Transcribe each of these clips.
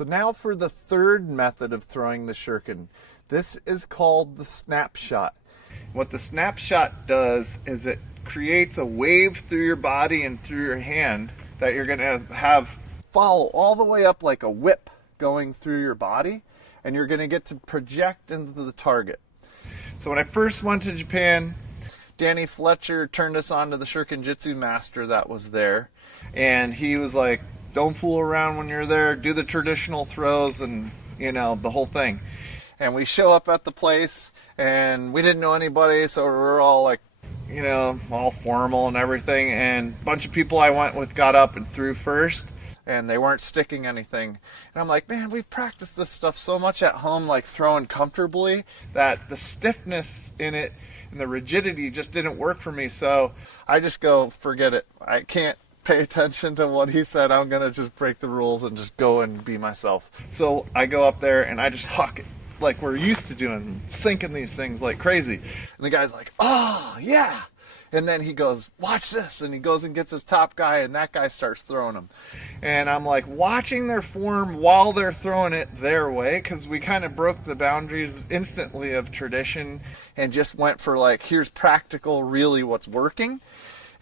So now for the third method of throwing the Shuriken. This is called the snapshot. What the snapshot does is it creates a wave through your body and through your hand that you're going to have follow all the way up like a whip going through your body, and you're going to get to project into the target. So when I first went to Japan, Danny Fletcher turned us on to the Shuriken Jitsu master that was there, and he was like, don't fool around when you're there, do the traditional throws and, you know, the whole thing. And we show up at the place, and we didn't know anybody, so we're all like, you know, all formal and everything, and a bunch of people I went with got up and threw first, and they weren't sticking anything. And I'm like, man, we've practiced this stuff so much at home, like throwing comfortably, that the stiffness in it and the rigidity just didn't work for me. So I just go, forget it. I can't pay attention to what he said. I'm going to just break the rules and just go and be myself. So I go up there and I just huck it like we're used to doing, sinking these things like crazy. And the guy's like, oh, yeah. And then he goes, watch this. And he goes and gets his top guy, and that guy starts throwing him. And I'm like watching their form while they're throwing it their way, because we kind of broke the boundaries instantly of tradition and just went for like, here's practical, really what's working.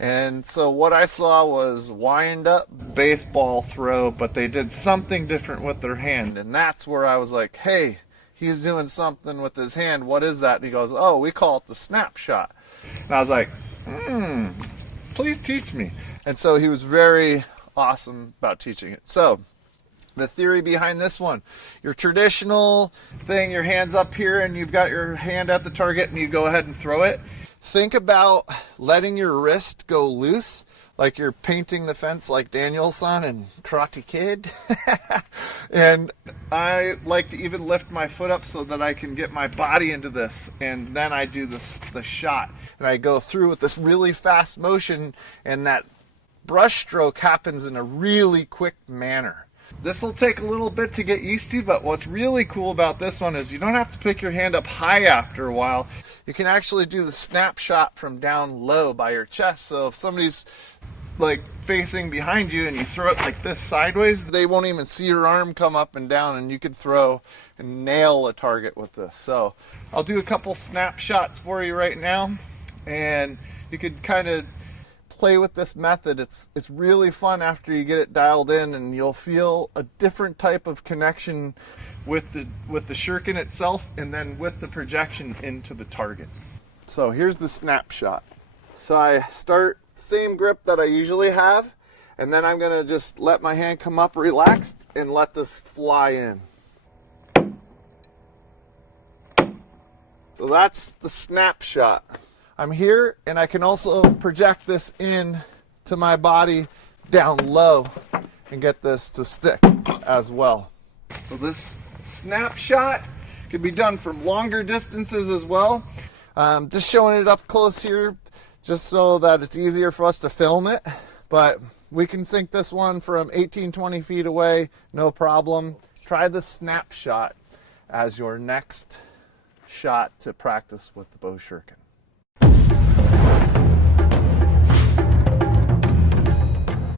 And so what I saw was wind up baseball throw, but they did something different with their hand. And that's where I was like, hey, he's doing something with his hand. What is that? And he goes, oh, we call it the snapshot. And I was like, please teach me. And so he was very awesome about teaching it. So the theory behind this one, your traditional thing, your hand's up here and you've got your hand at the target and you go ahead and throw it. Think about letting your wrist go loose, like you're painting the fence like Daniel-san in Karate Kid. And I like to even lift my foot up so that I can get my body into this, and then I do the shot. And I go through with this really fast motion, and that brush stroke happens in a really quick manner. This will take a little bit to get used to, but what's really cool about this one is you don't have to pick your hand up high after a while. You can actually do the snapshot from down low by your chest. So if somebody's like facing behind you and you throw it like this sideways, they won't even see your arm come up and down, and you could throw and nail a target with this. So I'll do a couple snapshots for you right now, and you could kind of play with this method. It's really fun after you get it dialed in, and you'll feel a different type of connection with the Shuriken itself, and then with the projection into the target. So here's the snapshot. So I start same grip that I usually have, and then I'm gonna just let my hand come up relaxed and let this fly in. So that's the snapshot. I'm here, and I can also project this in to my body down low and get this to stick as well. So this snapshot can be done from longer distances as well. Just showing it up close here just so that it's easier for us to film it. But we can sink this one from 18, 20 feet away, no problem. Try the snapshot as your next shot to practice with the Bo Shuriken.